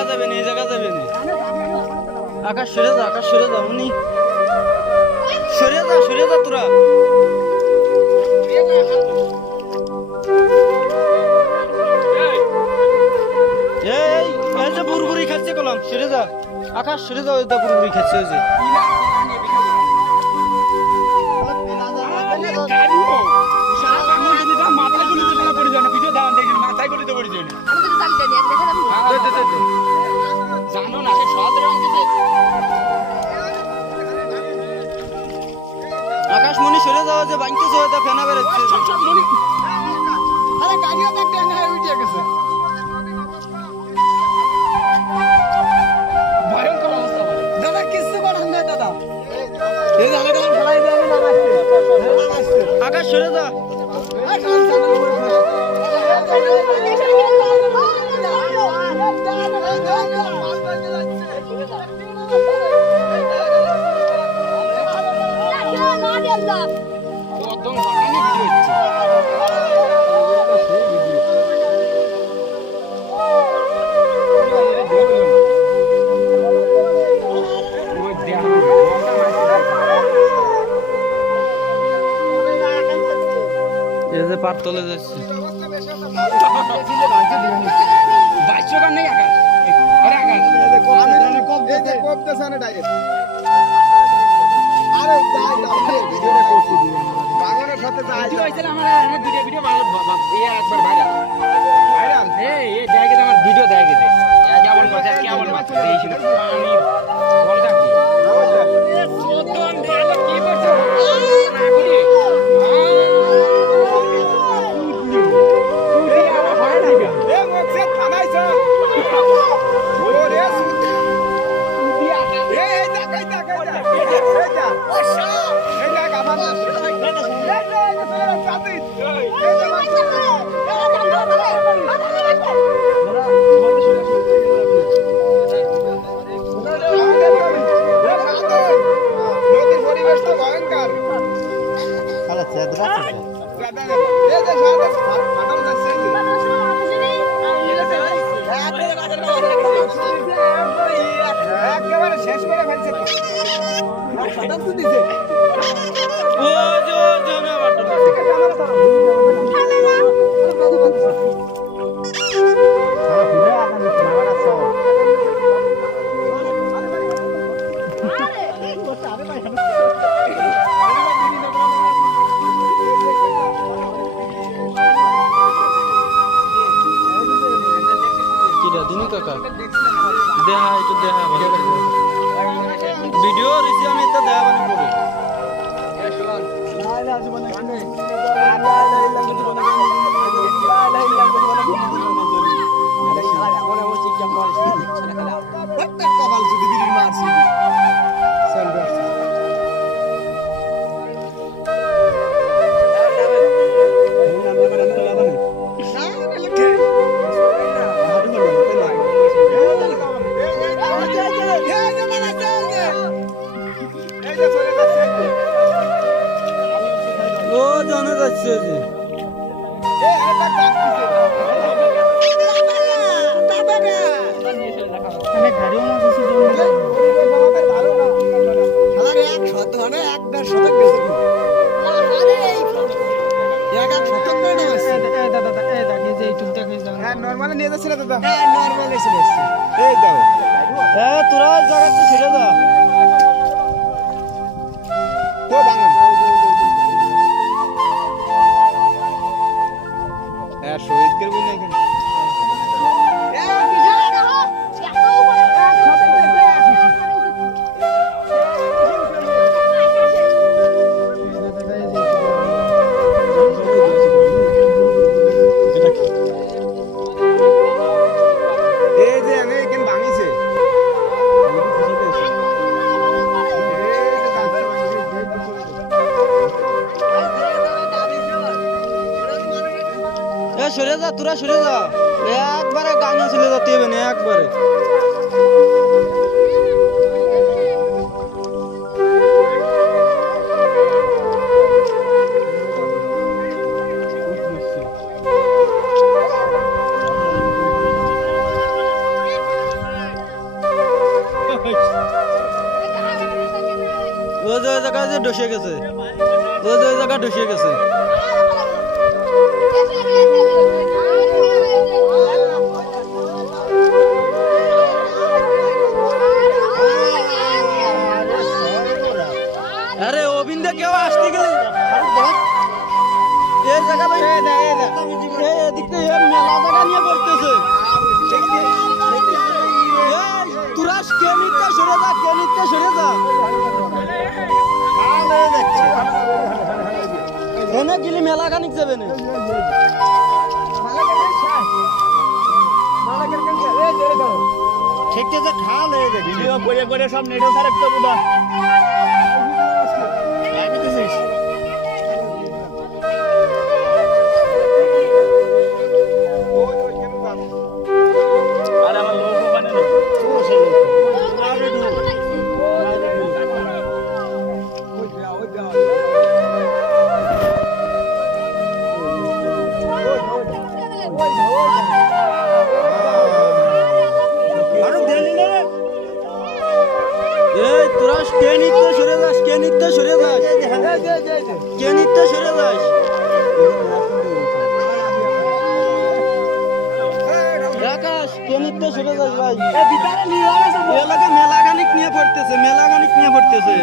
জায়গা যাবে না, এই জায়গা যাবে না। আকাশ সরে যা, আকাশ সরে যা, উনি সরে যা তোরা। এই যে বুড়বুড়ি খাচ্ছে কলম, সরে যা আকাশ, সরে যা, ওই দা বুড়বুড়ি খাচ্ছে ওই যে। আকাশমণি সরে যাওয়া যে বাঁচতেছে, ওইটা ফেনা বেরোচ্ছে। আকাশ সরে যা। পার তলে যাচ্ছে ভিডিও দেখা গেছে কেমন কথা কেমন শেষ করে ফেলছে কাকা দেহা একটু দেহা ভিডিও রিসি আমি তো দেহা বানি পড়ে নরমাল নিয়ে যাচ্ছে দাদা নরমাল এসে এই দাও তোরা জায়গাতে ছেড়ে দাও তো বাঙালি শহীদ করবি না এখানে সরে যা, তোরা সরে যা, একবারে গাঙে চলে যেতে হবে না একবারে। যে ডসে গেছে, ওই যে ওই জায়গা ডসে গেছে। আরে অবিন্দে কেউ আসতে গেলে এই জায়গা ভাই এদিক থেকে মেলা জায়গা নিয়ে পড়তেছে। তোরা কেনিতে সরে যা, কেনিতে সরে যা। এনে গেলি মেলা খানিক যাবে না। ঠিক আছে খাল হয়ে যাবে ভিডিও করে করে সব নেটে সারেক তো বুদা আর আমার লোক বানানো এই তোরা কেনিতে সরে যাস, কেনিতে সরে যাস, কেনিতে সরে যাস। আকাশ কেনিতে সরে যাস ভাই। এলাকা মেলা খানিক নিয়ে পড়তেছে, মেলা খানিক নিয়ে পড়তেছে।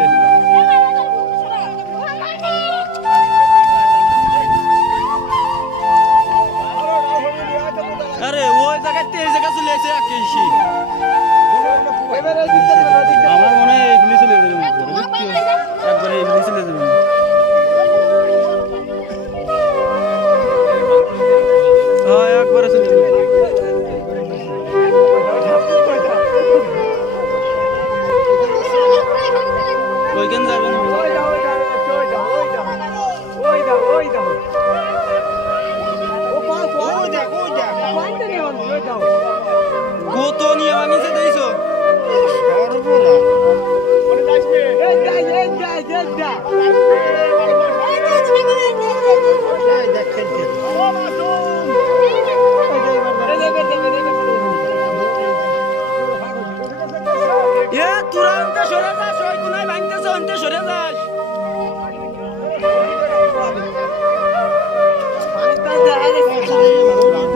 আরে ওই জায়গাতে এই জায়গা চলে এসে একেছি। আমার মনে হয় এইগুলি চলে যাবে একবারে, এইগুলি চলে যাবে। হ্যাঁ একবারে চলে যাবে। ওইখান যাবে না। কত নিয়ে ভাঙিছে দেখছো? এ তোরা অন্তে সরে যাস, ওই কোনায় ভাঙতেছে, অন্তে সরে যাস।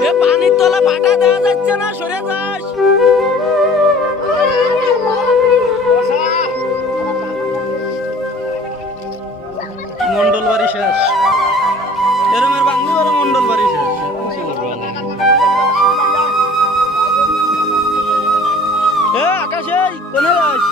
এ পানির তলা ফাটা দেওয়া যাচ্ছে না, সরে যাস। মন্ডল বাড়ি শেষ, এরমের বাংলি বারে মন্ডল বাড়ি শেষ। এ আকাশে কোনে যাস?